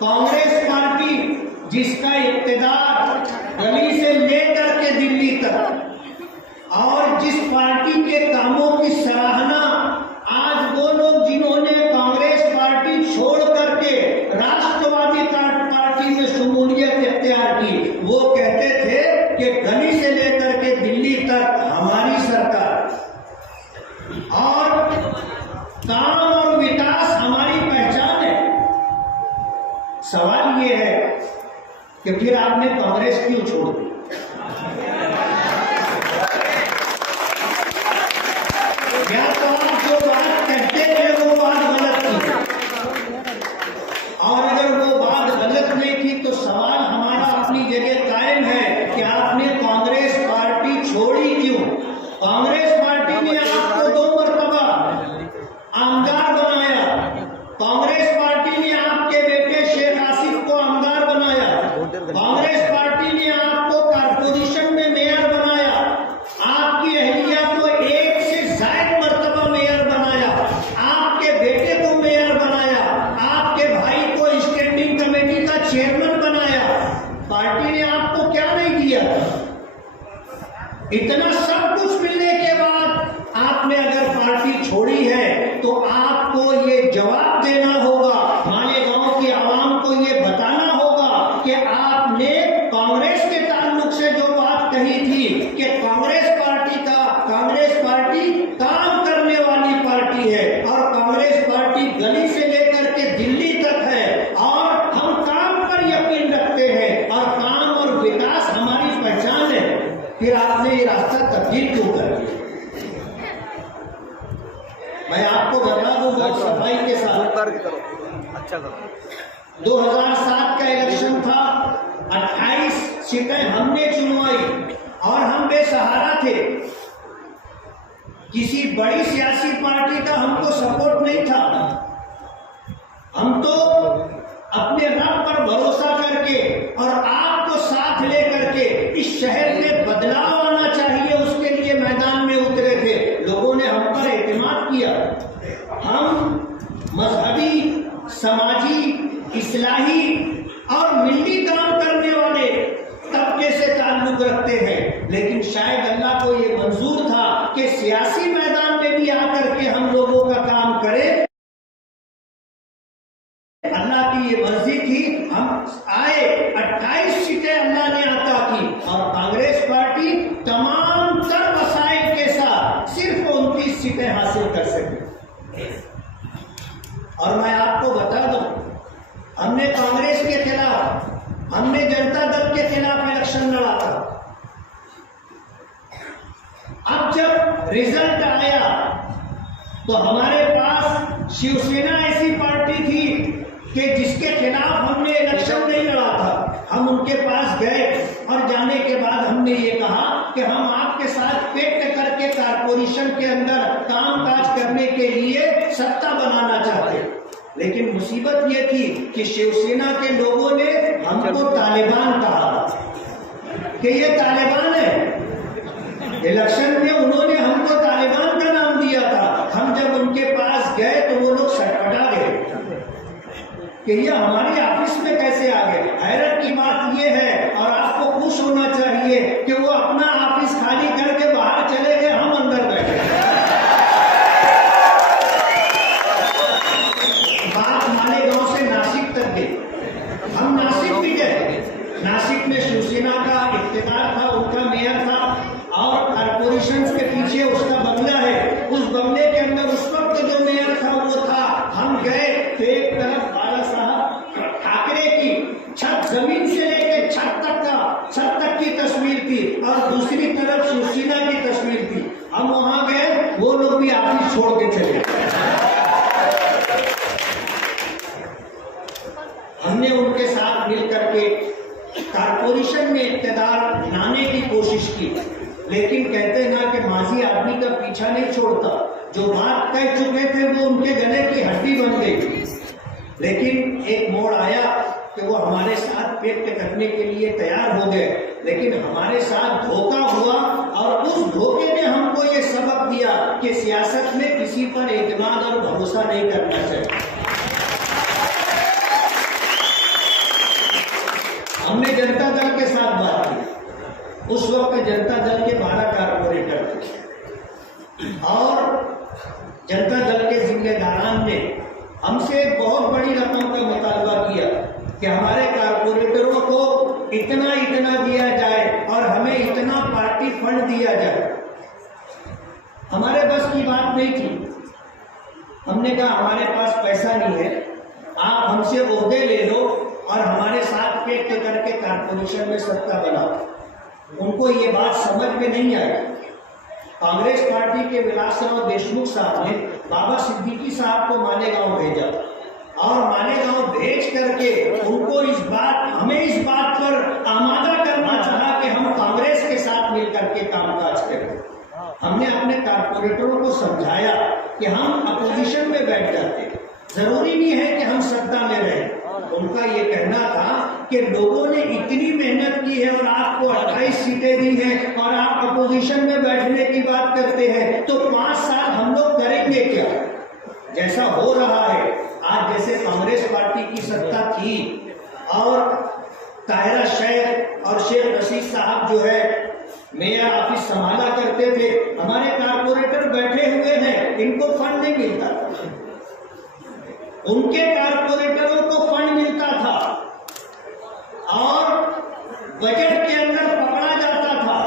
Congress party जिसका इक़्तिदार गली से लेकर के दिल्ली तक और जिस पार्टी के कामों की सराहना आज वो लोग जिन्होंने कांग्रेस पार्टी छोड़ करके राष्ट्रवादी पार्टी में शमूलियत इख्तियार की, वो कहते थे कि गली से लेकर के दिल्ली तक हमारी सरकार और काम और विकास हमारी पहचान है। सवाल ये है कि फिर आपने कांग्रेस क्यों छोड़ दी? क्या तो आप जो बात कहते थे वो बात गलत थी, और अगर वो बात गलत नहीं थी तो सवाल हमारा अपनी जगह कायम है कि आपने कांग्रेस पार्टी छोड़ी क्यों? कांग्रेस पार्टी ने आपको 2 मरतबा आमदार बनाया, कांग्रेस पार्टी ने आपके बेटे शेख आसिफ को आमदार बनाया, कांग्रेस पार्टी ने आपको कारपोरेशन में मेयर बनाया, आपकी अहलिया को 1 से ज़ायद मरतबा मेयर बनाया, आपके बेटे को मेयर बनाया, आपके भाई को स्टैंडिंग कमेटी का चेयरमैन बनाया। पार्टी ने आपको क्या नहीं दिया? इतना सब कुछ मिलने के बाद आपने अगर पार्टी छोड़ी है तो आपको ये जवाब देना होगा, मालेगांव की आवाम को ये बताना होगा कि आपने कांग्रेस के ताल्लुक से जो बात कही थी कि कांग्रेस पार्टी काम करने वाली पार्टी है और कांग्रेस पार्टी गली से लेकर के दिल्ली तक है और हम काम पर यकीन रखते हैं और काम और विकास हमारी पहचान है, फिर आपने ये रास्ता तब्दील क्यों कर दिया? मैं आपको बता दूं बहुत सफाई के साथ, अच्छा 2007 का इलेक्शन था, 28 सीटें हमने चुनवाई और हम बेसहारा थे, किसी बड़ी सियासी पार्टी का हमको सपोर्ट नहीं था। हम तो अपने रब पर भरोसा करके और आपको साथ लेकर के इस शहर में बदलाव आना चाहिए उसके लिए मैदान में उतरे थे। लोगों ने हम पर एतमाद किया। हम मजहबी, समाजी, इस्लाही और मिली काम करने वाले तबके से ताल्लुक रखते हैं, लेकिन शायद अल्लाह को ये मंजूर था कि सियासी मैदान में भी आकर के हम लोगों का काम करें। अल्लाह की ये मर्जी थी, हम आए, 28 सीटें अल्लाह ने अता की और कांग्रेस पार्टी तमाम तर वसाइल के साथ सिर्फ 29 सीटें हासिल कर सकी। और मैं आपको बता दूं, हमने कांग्रेस के खिलाफ, हमने जनता दल के खिलाफ इलेक्शन लड़ा था। अब जब रिजल्ट आया तो हमारे पास शिवसेना ऐसी पार्टी थी कि जिसके खिलाफ हमने इलेक्शन नहीं लड़ा था। हम उनके पास गए और जाने के बाद हमने ये कहा कि हम आपके साथ पेट करके कारपोरेशन के अंदर कामकाज करने के लिए सत्ता बनाना चाहते। लेकिन मुसीबत ये थी कि शिवसेना के लोगों ने हमको तालिबान कहा कि ये तालिबान है। इलेक्शन में उन्होंने हमको तालिबान का नाम दिया था। हम जब उनके पास गए तो वो लोग सटपटा गए कि ये हमारी ऑफिस में कैसे आ गए। हैरत की बात ये है और आपको खुश होना चाहिए कि वो अपना ऑफिस खाली करके बाहर चले गए, हम अंदर बैठे। बात मालेगांव से नासिक तक गई। हम नासिक भी गए। नासिक में शिवसेना का इख्तियार था, उनका मेयर था और कारपोरेशन के पीछे उसका बंगला है। उस बंगले के अंदर उस वक्त जो मेयर था वो था। हम गए तो एक तरफ बाला साहब ठाकरे की छत, जमीन से लेकर छत तक की तस्वीर थी और दूसरी तरफ शिवसेना की तस्वीर थी। हम वहां गए, वो लोग भी ऑफिस छोड़ के चले। हमने उनके साथ मिलकर के कारपोरेशन में इक़्तिदार लाने की कोशिश की, लेकिन कहते हैं ना कि माजी आदमी का पीछा नहीं छोड़ता। जो बात कह चुके थे वो उनके गले की हड्डी बन गई। लेकिन एक मोड़ आया कि वो हमारे साथ पेट करने के लिए तैयार हो गए, लेकिन हमारे साथ धोखा हुआ और उस धोखे ने हमको ये सबक दिया कि सियासत में किसी पर एतमाद और भरोसा नहीं करना चाहिए। में जनता दल के 12 कारपोरेटर थे और जनता दल के जिम्मेदारान ने हमसे बहुत बड़ी रकम का मुतालबा किया कि हमारे कारपोरेटरों को इतना इतना दिया जाए और हमें इतना पार्टी फंड दिया जाए। हमारे बस की बात नहीं थी। हमने कहा हमारे पास पैसा नहीं है, आप हमसे ओहदे ले लो और हमारे साथ पेट करके कारपोरेशन में सत्ता बनाओ। उनको ये बात समझ में नहीं आई। कांग्रेस पार्टी के विलासराव देशमुख साहब ने बाबा सिद्दीकी साहब को मालेगांव भेजा और मालेगांव भेज करके उनको हमें इस बात पर आमादा करना चाहा कि हम कांग्रेस के साथ मिलकर के कामकाज करें। हमने अपने कारपोरेटरों को समझाया कि हम अपोजिशन में बैठ जाते, जरूरी नहीं है कि हम सत्ता में रहें। उनका ये कहना था कि लोगों ने इतनी मेहनत की है और आपको 28 सीटें दी हैं और आप अपोजिशन में बैठने की बात करते हैं, तो 5 साल हम लोग करेंगे क्या? जैसा हो रहा है आज, जैसे कांग्रेस पार्टी की सत्ता थी और ताहिरा शेख और शेख रशीद साहब जो है मेयर ऑफिस संभाला करते थे, हमारे कारपोरेटर बैठे हुए हैं, इनको फंड नहीं मिलता, उनके कारपोरेटरों को फंड मिलता था और बजट के अंदर पकड़ा जाता था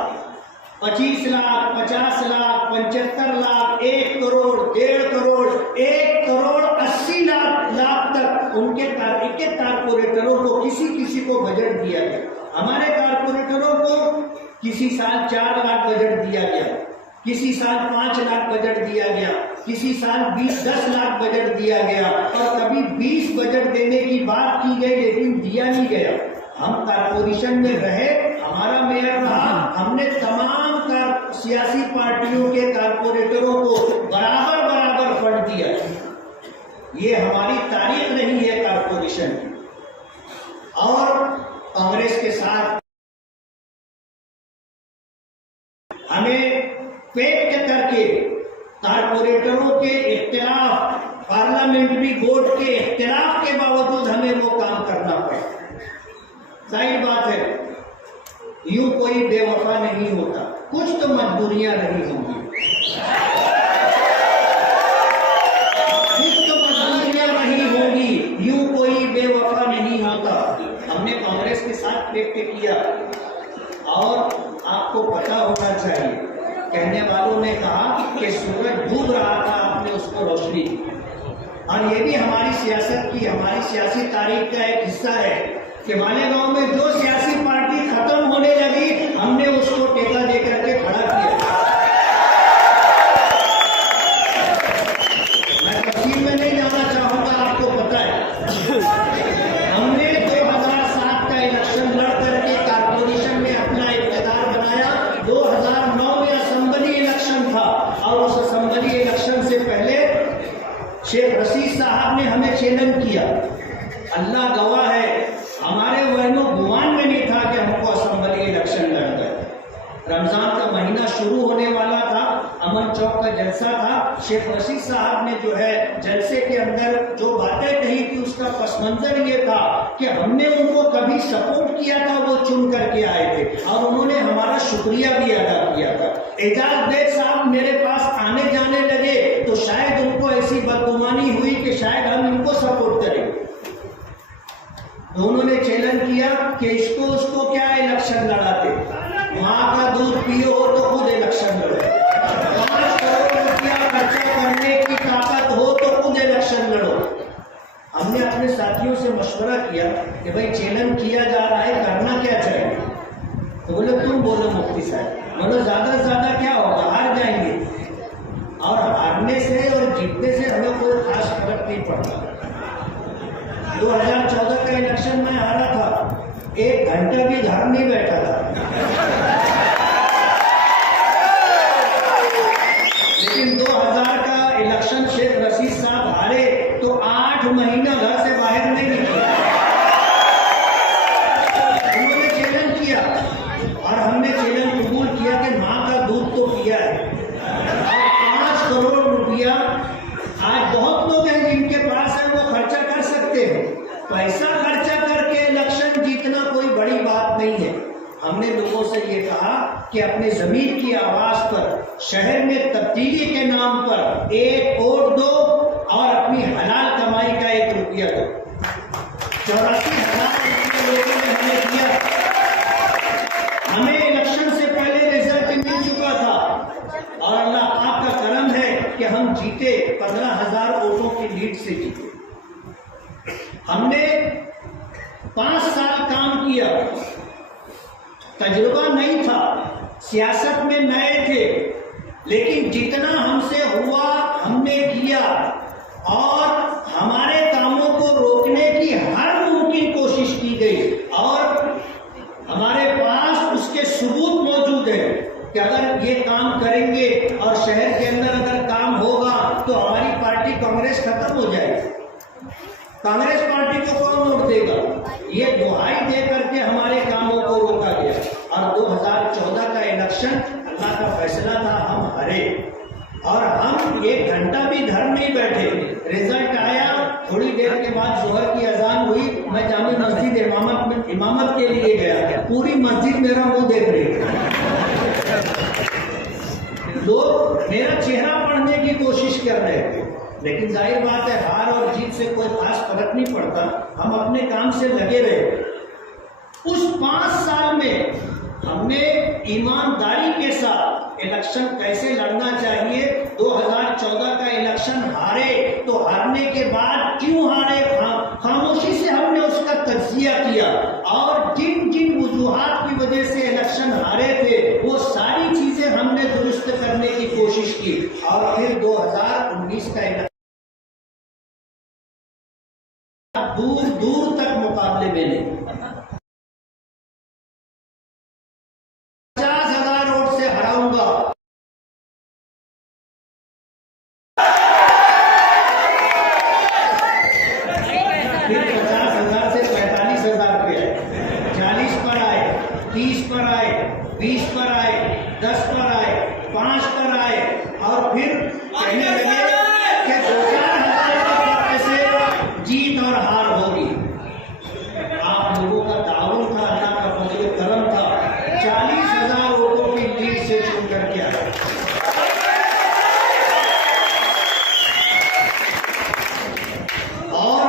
25 लाख, 50 लाख, 75 लाख, 1 करोड़, 1.5 करोड़, 1 करोड़ 80 लाख तक उनके कारपोरेटरों को किसी को बजट दिया गया। हमारे कारपोरेटरों को किसी साल 4 लाख बजट दिया गया, किसी साल 5 लाख बजट दिया गया, किसी साल 10 लाख बजट दिया गया और कभी 20 बजट देने की बात की गई लेकिन दिया नहीं गया। हम कारपोरेशन में रहे, हमारा मेयर रहा, हमने तमाम सियासी पार्टियों के कारपोरेटरों को बराबर फंड दिया। ये हमारी तारीख नहीं है कारपोरेशन की। और कांग्रेस के साथ हमें पेट करके कारपोरेटरों के इख्तिलाफ, पार्लियामेंट्री बोर्ड के इख्तिलाफ के बावजूद हमें वो काम करना पड़ा। सही बात है, यूं कोई बेवफा नहीं होता, कुछ तो मजबूरियां नहीं होंगी, कुछ तो मजबूरियां नहीं होंगी, यूं कोई बेवफा नहीं होता। हमने कांग्रेस के साथ पेट किया और आपको पता होना चाहिए, कहने वालों ने कहा कि सूरज डूब रहा था, आपने उसको रोशनी दी। और ये भी हमारी सियासत की, हमारी सियासी तारीख का एक हिस्सा है कि मालेगांव में जो सियासी पार्टी खत्म होने लगी, हमने उसको टेका दे करके खड़ा किया। मैं तफसील में नहीं जाना चाहूंगा, आपको पता है हमने 2007 का इलेक्शन लड़ करके कारपोरेशन में अपना इख्तियार बनाया। 2009 में असेंबली इलेक्शन था और उस असेंबली इलेक्शन से पहले शेख रशीद साहब ने हमें चैलेंज किया। अल्लाह गवाह है, हमारे वहनो गुमान में नहीं था कि हमको असेंबली इलेक्शन लड़ गए। रमजान का महीना शुरू होने वाला था, अमन चौक का जलसा था। शेख रशीद साहब ने जो है जलसे के अंदर जो बातें कही थी उसका पस मंजर ये था कि हमने उनको कभी सपोर्ट किया था, वो चुन करके आए थे और उन्होंने हमारा शुक्रिया भी अदा किया था। एजाज बेग साहब मेरे पास आने जाने लगे तो शायद उनको ऐसी बदगुमानी हुई कि शायद हम इनको सपोर्ट करें। उन्होंने चैलेंज किया कि इसको उसको क्या इलेक्शन लड़ाते, माँ का दूध पियो हो तो खुद इलेक्शन लड़ो, 5 करोड़ रुपया खर्चा करने की ताकत हो तो खुद इलेक्शन लड़ो। हमने अपने साथियों से मशवरा किया कि भाई चैलेंज किया जा रहा है, करना क्या चाहिए? तो बोले तुम बोलो मुफ्ती साहब। बोलो ज्यादा से ज्यादा क्या होगा, हार जाएंगे। और हारने से और जीतने से हमें कोई खास फर्क नहीं पड़ता। 2014 का इलेक्शन में हारा था, 1 घंटा भी घर नहीं बैठा था, लेकिन 2000 का इलेक्शन शेख रशीद साहब हारे तो 8 महीना घर से बाहर नहीं निकले। उन्होंने चैलेंज किया और हमने चैलेंज कबूल किया कि माँ का दूध तो पिया है। 5 करोड़ रुपया आज बहुत लोग हैं जिनके पास है, वो खर्चा कर सकते हैं। पैसा खर्चा करके इलेक्शन जीतना कोई बड़ी बात नहीं है। हमने लोगों से ये कहा कि अपने जमीन की आवाज पर शहर में तब्दीली के नाम पर एक वोट दो और अपनी हलाल कमाई का 1 रुपया दो। 84,000 रुपये लोगों ने हमें दिया। हमें इलेक्शन से पहले रिजल्ट मिल चुका था और अल्लाह पाक का करम है कि हम जीते, 15,000 वोटों की लीड से जीते। हमने 5 साल काम किया, तजुर्बा नहीं था, सियासत में नए थे, लेकिन जितना हमसे हुआ हमने किया और हमारे कामों को रोकने की हर मुमकिन कोशिश की गई और हमारे पास उसके सबूत मौजूद है कि अगर ये काम करेंगे और शहर के अंदर अगर काम होगा तो हमारी पार्टी कांग्रेस खत्म हो जाएगी। कांग्रेस पार्टी को कौन वोट देगा? ये दुहाई दे करके हमारे कामों को रोका गया और 2014 का इलेक्शन अल्लाह का फैसला था, हम हारे और हम 1 घंटा भी घर नहीं बैठे। रिजल्ट आया, थोड़ी देर के बाद जोहर की अजान हुई, मैं जामे मस्जिद इमामत के लिए गया, पूरी मस्जिद मेरा मुंह देख रही थी। लोग मेरा चेहरा पढ़ने की कोशिश कर रहे थे, लेकिन जाहिर बात है हार और जीत से कोई खास फर्क नहीं पड़ता, हम अपने काम से लगे रहे। उस 5 साल में हमने ईमानदारी के साथ इलेक्शन कैसे लड़ना चाहिए। 2014 का इलेक्शन हारे तो हारने के बाद क्यों हारे, खामोशी से हमने उसका तज्जिया किया और जिन जिन वजूहात की वजह से इलेक्शन हारे थे वो सारी चीजें हमने दुरुस्त करने की कोशिश की और फिर 2019 का इलेक्शन दूर दूर तक मुकाबले में नहीं, 50,000 वोट से हराऊंगा। फिर 50,000 से 45,000 पे आए, 40 पर आए, 30 पर आए, 20 पर आए, 10 पर आए, 5 पर आए और फिर कहने लगे कि 2-4 हजार से जीत और हार होगी। आप लोगों का ताउन था, अल्लाह का फजल करम था, 40,000 वोटों की लीड से चुन करके आए। और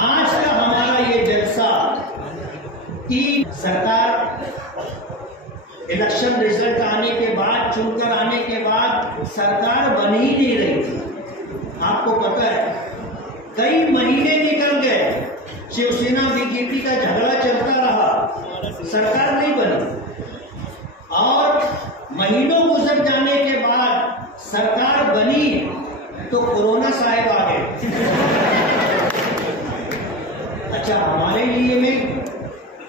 आज का हमारा ये जलसा कि सरकार इलेक्शन रिजल्ट आने के बाद, चुनकर आने के बाद सरकार बन ही नहीं रही थी। आपको पता है कई महीने निकल गए, शिवसेना बीजेपी का झगड़ा चलता रहा, सरकार नहीं बनी और महीनों गुजर जाने के बाद सरकार बनी तो कोरोना साहब आ गए। अच्छा, हमारे लिए नहीं,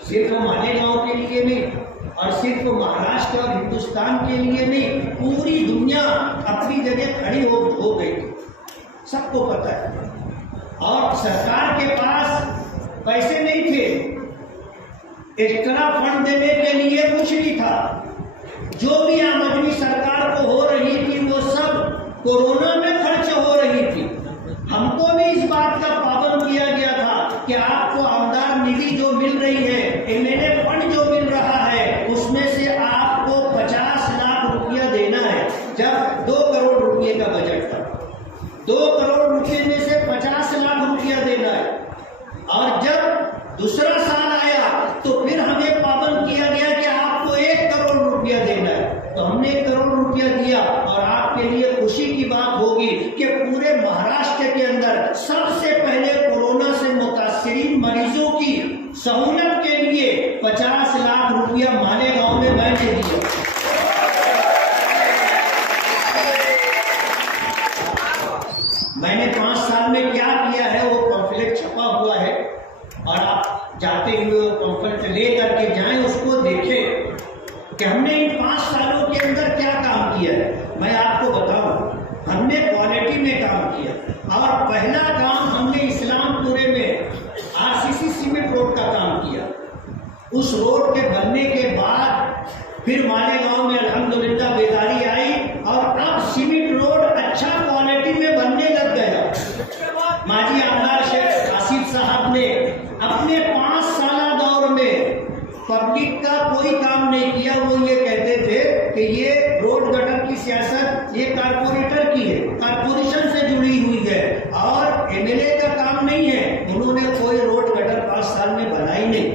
सिर्फ हमारे गांव के लिए नहीं और सिर्फ महाराष्ट्र और हिंदुस्तान के लिए नहीं, पूरी दुनिया अपनी जगह खड़ी हो गई, सबको पता है। और सरकार के पास पैसे नहीं थे, एक्स्ट्रा फंड देने के लिए कुछ नहीं था, जो भी आमदनी सरकार को हो रही थी वो सब कोरोना में खर्च हो रही थी। हमको भी इस बात का पाबंद किया गया था कि आपको आमदार निधि जो मिल रही है, एमएलए फंड जो मिल रहा है, उसमें से आपको 50 लाख रुपया देना है। जब 2 करोड़ रुपये का बजट था, 2 करोड़ रुपये में से 50 लाख रुपया देना है और जब दूसरा साल आया तो फिर हमें पाबंद किया गया कि आपको 1 करोड़ रुपया देना है। तो हमने 1 करोड़ रुपया दिया और आपके लिए खुशी की बात होगी कि पूरे महाराष्ट्र के अंदर सबसे पहले कोरोना से मुतासिरीन मरीजों की सहूलत के लिए 50 लाख रुपया मालेगांव में मैंने दिया। मैंने 5 साल में क्या किया है वो पम्फलेट छपा हुआ है और आप जाते हुए वो पम्फलेट ले करके जाएं, उसको देखें कि हमने इन 5 सालों के अंदर क्या काम किया है। मैं आपको बताऊं, हमने क्वालिटी में काम किया और पहला काम हमने इस्लामपुरे में आरसीसी सीमेंट रोड का काम किया। उस रोड के बनने के बाद फिर मालेगांव में अल्हम्दुलिल्लाह बेदारी आई और अब सीमेंट रोड अच्छा क्वालिटी में बनने लग गया। माजी आमदार शेख आसिफ साहब ने अपने 5 साल दौर में पब्लिक का कोई काम नहीं किया। वो ये कहते थे कि ये रोड गटर की सियासत ये कारपोरेटर की है, कारपोरेशन से जुड़ी हुई है और एमएलए का काम नहीं है। उन्होंने कोई रोड गटर 5 साल में बनाई नहीं।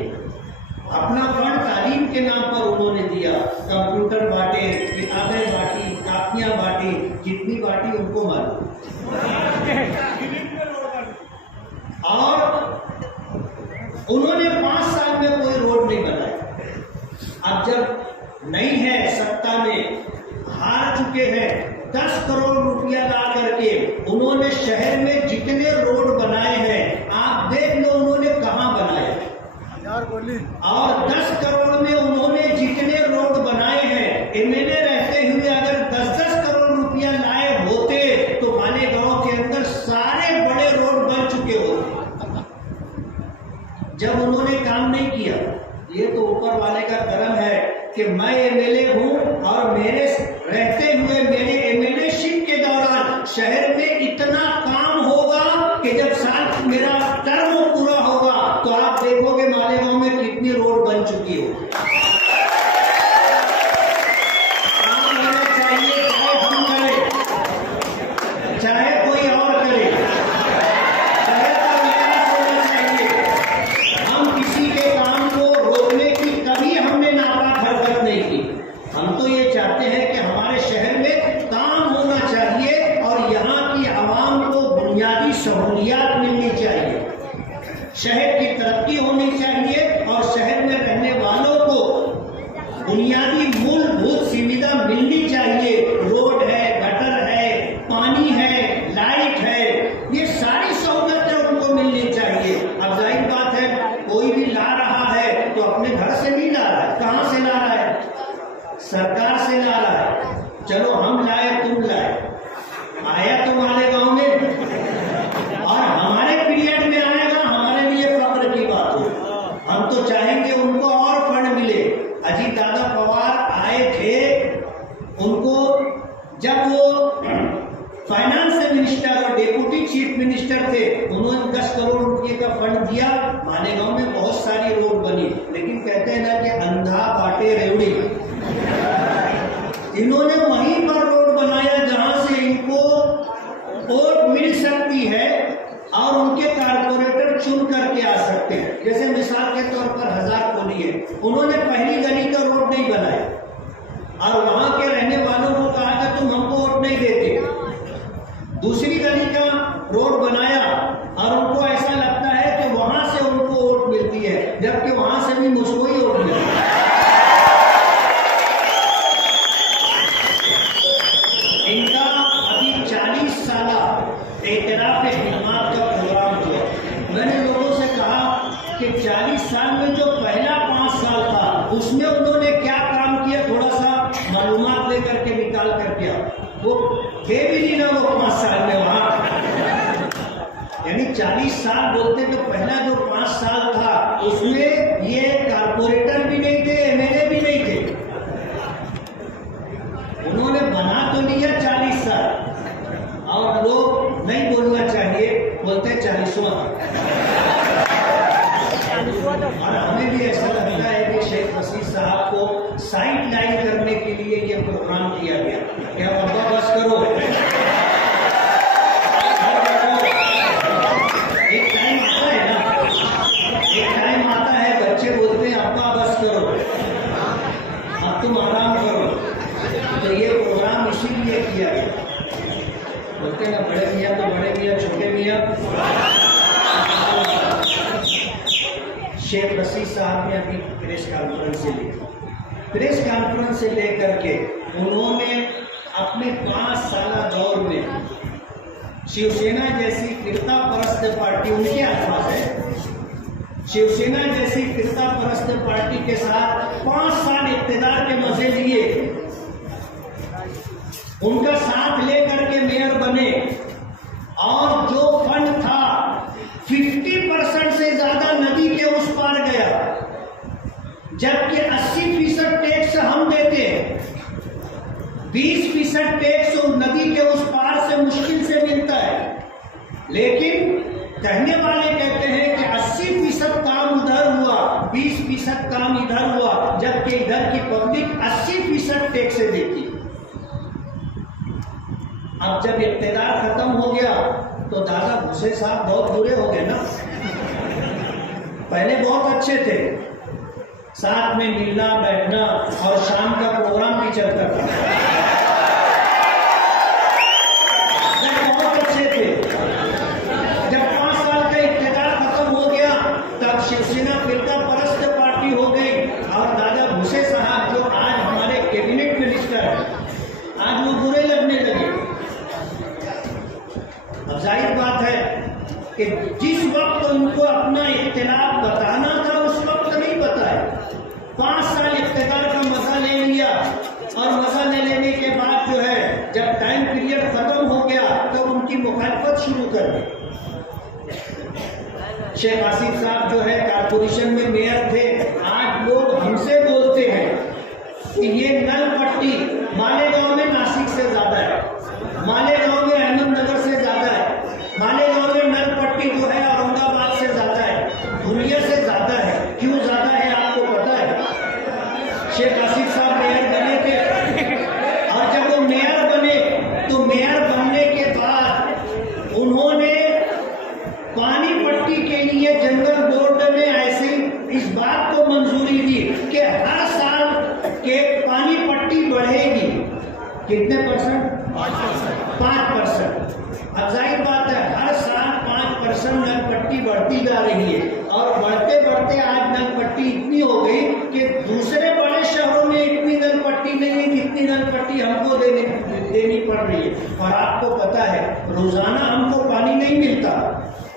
अपना फंड तालीम के नाम पर उन्होंने दिया, कंप्यूटर बांटे, किताबें बांटी, कापियां बांटी, जितनी बांटी उनको मालूम। और उन्होंने 5 साल में कोई रोड नहीं बनाया। अब जब नहीं है सत्ता में, हार चुके हैं, 10 करोड़ रुपया ला करके उन्होंने शहर में जितने रोड बनाए हैं आप देख लो उन्होंने कहां बनाए। और 10 करोड़ में उन्होंने जितने रोड बनाए हैं, एमएलए रहते हुए अगर 10-10 करोड़ रुपया लाए होते तो मालेगांव के अंदर सारे बड़े रोड बन चुके होते। जब उन्होंने काम नहीं किया, ये तो ऊपर वाले का करम है कि मैं एमएलए हूं और मेरे रहते हुए मेरे एमएलएशिप के दौरान शहर में इतना काम होगा कि जब साल मेरा टर्म पूरा होगा तो आप देखोगे मालेगांव में कितनी रोड बन चुकी हो। काम होना चाहिए, चाहे हम करें चाहे कोई और करे, शहर का विकास होना चाहिए। हम किसी के काम को रोकने की कभी हमने नापाक हरकत नहीं की। हम तो ये चाहते हैं कि हमारे शहर में काम होना चाहिए और यहाँ की आवाम को बुनियादी सहूलियात मिलनी चाहिए, शहर की तरक्की होनी चाहिए और शहर में रहने वालों को बुनियादी मूलभूत सुविधा मिलनी चाहिए। रोड है, गटर है, पानी है, लाइट है, ये सारी सहूलतें उनको मिलनी चाहिए। अब जाहिर बात है कोई भी ला रहा है तो अपने घर से नहीं ला रहा है, कहां से ला रहा है? सरकार से ला रहा है। चलो हम लाए, तुम लाए, आया तो मालेगांव में और हमारे पीरियड में आएगा, हमारे लिए फख्र की बात हो। हम तो चाहेंगे उनको और फंड मिले। अजीत दादा पवार आए थे, उनको जब वो फाइनेंस मिनिस्टर और डेप्यूटी चीफ मिनिस्टर थे, उन्होंने 10 करोड़ रुपए का फंड दिया। मालेगांव में बहुत सारी रोड बनी, लेकिन कहते हैं ना कि अंधा बाटे रेवड़ी। इन्होंने वहीं पर रोड बनाया जहां से इनको वोट मिल सकती है और उनके कारपोरेटर चुन करके आ सकते हैं। जैसे मिसाल के तौर पर हजारकोली है, उन्होंने पहली गली का रोड नहीं बनाया और वहां के रहने वालों को कहा कि तुम हमको वोट नहीं देते। दूसरी गली का रोड बनाया और उनको ऐसा लगता है कि वहां से उनको वोट मिलती है, जबकि वहां से भी मुझको ही वोट मिलती है। इनका अभी 40 साल एतराफ़ खिदमत का प्रोग्राम हुआ। मैंने लोगों से कहा कि 40 साल में जो पहला 5 साल था उसमें उन्होंने क्या काम किया, थोड़ा सा मालूमात लेकर के निकाल करके वो थे भी नहीं ना वो 5 साल में वहां। यानी 40 साल बोलते तो पहला जो 5 साल था उसमें ये कारपोरेटर भी नहीं थे, एमएलए भी नहीं थे। उन्होंने बना तो लिया 40 साल और लोग नहीं बोलना चाहिए, बोलते 40वां। और हमें भी ऐसा लगता है कि शेख वसीम साहब को साइड लाइन करने के लिए ये प्रोग्राम किया गया। क्या बाबा बस करो, एक टाइम आता है ना, एक टाइम आता है बच्चे बोलते हैं अब्बा बस करो, अब तुम आराम करो। तो ये प्रोग्राम इसीलिए किया गया। बोलते ना बड़े मियाँ तो बड़े मियाँ, छोटे मियाँ। शेख रशीद साहब ने अभी प्रेस कॉन्फ्रेंस से ली, प्रेस कॉन्फ्रेंस से लेकर के उन्होंने अपने 5 साल दौर में शिवसेना जैसी फिरका परस्त पार्टी, उनके अल्फाज है, शिवसेना जैसी फिरका परस्त पार्टी के साथ 5 साल इक़्तिदार के मजे लिए, उनका साथ लेकर के मेयर बने और जो फंड था 50% से ज्यादा नदी के उस पार गया, जबकि 80% टैक्स हम देते हैं, 20% टैक्स नदी के उस पार से मुश्किल से मिलता है। लेकिन कहने वाले कहते हैं कि 80% काम उधर हुआ, 20% काम इधर हुआ, जबकि इधर की पब्लिक 80% टैक्स देती। अब जब इख्तियार खत्म हो गया तो दादा भूसे साहब बहुत बुरे हो गए ना। पहले बहुत अच्छे थे, साथ में मिलना बैठना और शाम का प्रोग्राम भी चलता था, बहुत अच्छे थे। जब 5 साल का इख्तियार खत्म हो गया तब शिवसेना फिरका परस्त पार्टी हो गई और दादा भूसे साहब जो आज हमारे कैबिनेट मिनिस्टर हैं, आज वो बुरे लगने लगे। अब जाहिर बात है कि जिस वक्त उनको अपना इख्तिलाफ बताना था उस वक्त नहीं बताया। 5 साल इख्तियार का मजा ले लिया और मजा ले लेने के बाद जो है जब टाइम पीरियड खत्म हो गया तो उनकी मुखालफत शुरू कर दी। शेख आसिफ साहब जो है कारपोरेशन में मेयर थे, आज लोग हमसे बोलते हैं कि ये नल पट्टी मालेगांव में नासिक से ज्यादा है, मालेगांव में अहमदनगर से ज्यादा है, मालेगांव में नल पट्टी जो है औरंगाबाद से ज्यादा है, धुलिया से ज्यादा है। क्यों ज्यादा है आपको पता है? शेख आसिफ साहब मेयर बने थे और जब वो मेयर बने तो मेयर बनने के बाद उन्होंने पानी पट्टी के लिए जनरल बोर्ड में ऐसे इस बात को मंजूरी दी कि हर साल के पानी पट्टी बढ़ेगी। कितने %? 5%। अब जाहिर बात है हर साल 5% नल पट्टी बढ़ती जा रही है और बढ़ते बढ़ते आज नल पट्टी इतनी हो गई कि दूसरे बड़े शहरों में इतनी नल पट्टी नहीं है जितनी नल पट्टी हमको देनी पड़ रही है। और आपको पता है रोजाना हमको पानी नहीं मिलता,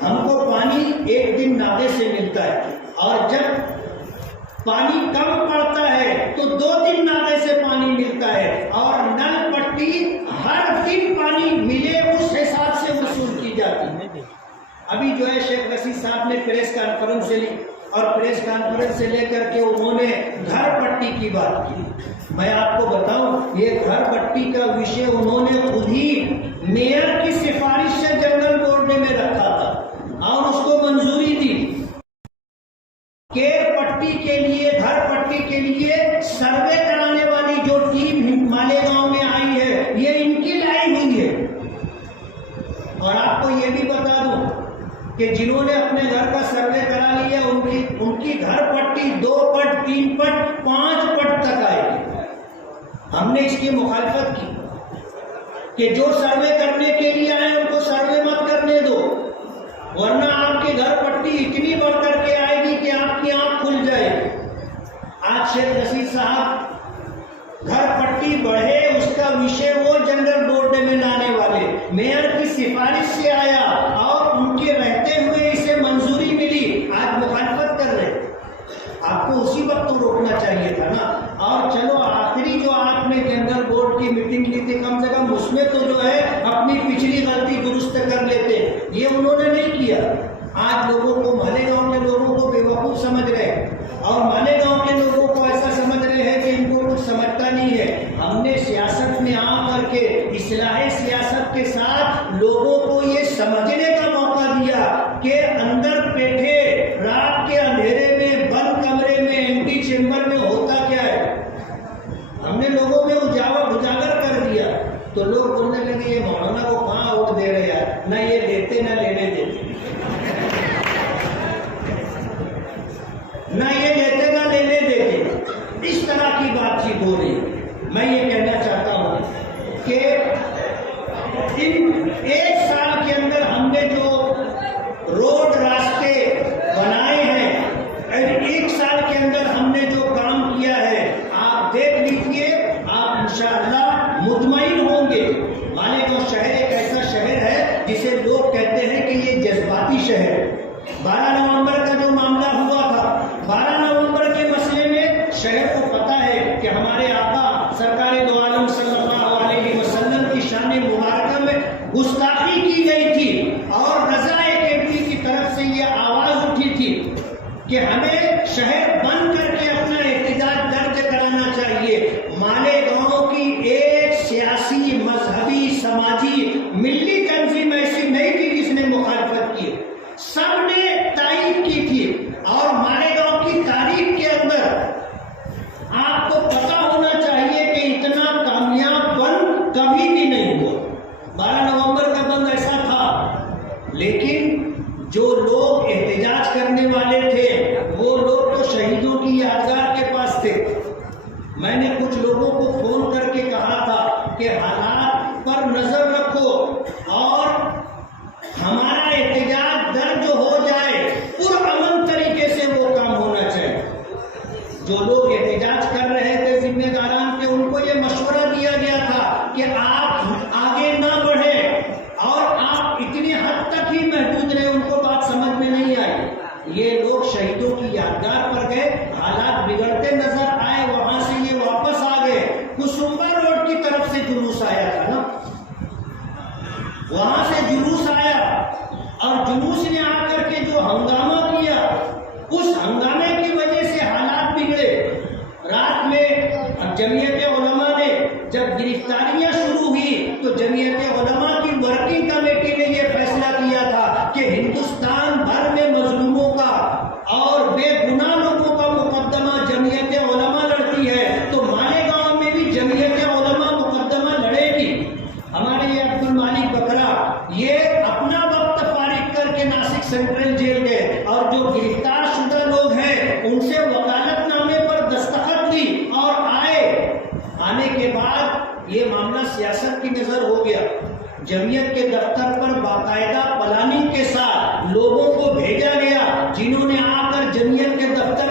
हमको पानी एक दिन नाले से मिलता है और जब पानी कम पड़ता है तो 2 दिन नाले से पानी मिलता है और नल पट्टी हर दिन पानी मिले उस हिसाब से वसूल की जाती है। अभी जो है शेख रशीद साहब ने प्रेस कॉन्फ्रेंस से ली और प्रेस कॉन्फ्रेंस से लेकर के उन्होंने घर पट्टी की बात की। मैं आपको बताऊं ये घर पट्टी का विषय उन्होंने खुद ही मेयर की सिफारिश से जनरल बोर्ड में रखा था और उसको मंजूरी दी के पट्टी के लिए घर पट्टी के लिए सर्वे कराने वाली जो टीम मालेगांव में आई है ये इनकी लाई हुई है। और आपको ये भी बता दूं कि जिन्होंने अपने घर का सर्वे करा लिया उनकी घर पट्टी 2 पट 3 पट 5 पट तक आएगी। हमने इसकी मुखालफत की कि जो सर्वे करने के लिए आए उनको सर्वे मत करने दो, वरना आपके घर पट्टी इतनी बढ़ करके आएगी कि आपकी आंख खुल जाएगी। आज शेख रशीद साहब घर पट्टी बढ़े उसका विषय वो जनरल बोर्ड में लाने वाले मेयर की सिफारिश से आया और उनके रहते हुए इसे मंजूरी मिली, आज मुखालफत कर रहे। आपको उसी वक्त तो रोकना चाहिए था ना। और चलो आखिरी जो आपने जनरल बोर्ड की मीटिंग ली थी कम से कम उसमें तो जो है अपनी पिछली गलती दुरुस्त कर लेते, ये उन्होंने नहीं किया। आज लोगों को मालेगांव के लोगों को बेवकूफ समझ रहे और मालेगांव के लोगों को ऐसा समझ रहे हैं कि इनको कुछ समझता नहीं है। हमने सियासत में आ करके इस्लाही सियासत के साथ लोगों को ये समझने का मौका दिया कि अंदर बैठे रात के अंधेरे में बंद कमरे में एंटी चेंबर में होता क्या है, हमने लोगों में उजागर कर दिया। तो लोग बोलने लगे ये मौलाना को कहाँ वोट दे रहे यार, ना ये देते ना लेने देते, ना ये देते ना लेने देते, इस तरह की बातचीत हो रही। मैं ये कहना चाहता हूं कि इन 1 साल के अंदर हमने जो रोड रास्ते बनाए हैं और 1 साल के अंदर हमने जो काम किया है आप देख लीजिए, आप इंशाअल्लाह मुतमईन होंगे। मालेगांव शहर एक ऐसा शहर है जिसे लोग कहते हैं कि ये जज्बाती शहर है। 12 नवंबर का जो मामला हुआ था, 12 नवंबर के मसले में शहर को पता है कि हमारे आका सरकार दो आलम सल्लल्लाहु अलैहि वसल्लम की शान मुबारक में गुस्ताखी की गई थी और रज़ा-ए-कैदी की तरफ से ये आवाज उठी थी कि हमें शहर बंद करके अपना एहतजाज दर्ज कराना चाहिए। मालेगांव की एक सियासी मजहबी समाजी मिली तंजीम ऐसी नहीं थी जिसने मुखालफत की, सबने तायीद की थी। और मालेगांव की तारीख जो लोग एहतजाज कर रहे थे जिम्मेदारान के, उनको ये मशवरा दिया गया था कि आप आगे ना बढ़े और आप इतनी हद तक ही महदूद रहे। उनको बात समझ में नहीं आई। ये लोग शहीदों की यादगार पर गए, हालात बिगड़ते नजर आए, वहां से ये वापस आ गए। कुसुम्बा रोड की तरफ से जुलूस आया था ना, वहां से जुलूस आया और जुलूस ने आकर के जो हंगामा किया, उस हंगामे की वजह से हालात बिगड़े। रात में जमीयत उलमा ने जब गिरफ्तारियां शुरू हुई तो जमीयत उलमा की वर्किंग कमेटी ने यह फैसला किया था कि हिंदुस्तान भर में मजलूमों का और बेगुनाह लोगों का मुकदमा जमीयत उलमा लड़ती है, तो मालेगांव में भी जमीयत उलमा मुकदमा लड़ेगी। हमारे ये अब्दुल मालिक बकरा ये अपना वक्त फारिग करके नासिक सेंट्रल जेल गए और जो गिरफ्तार शुदा लोग हैं उनसे वकालतनामे पर दस्तखत ली और आने के बाद ये मामला सियासत की नजर हो गया। जमीयत के दफ्तर पर बाकायदा प्लानिंग के साथ लोगों को भेजा गया जिन्होंने आकर जमीयत के दफ्तर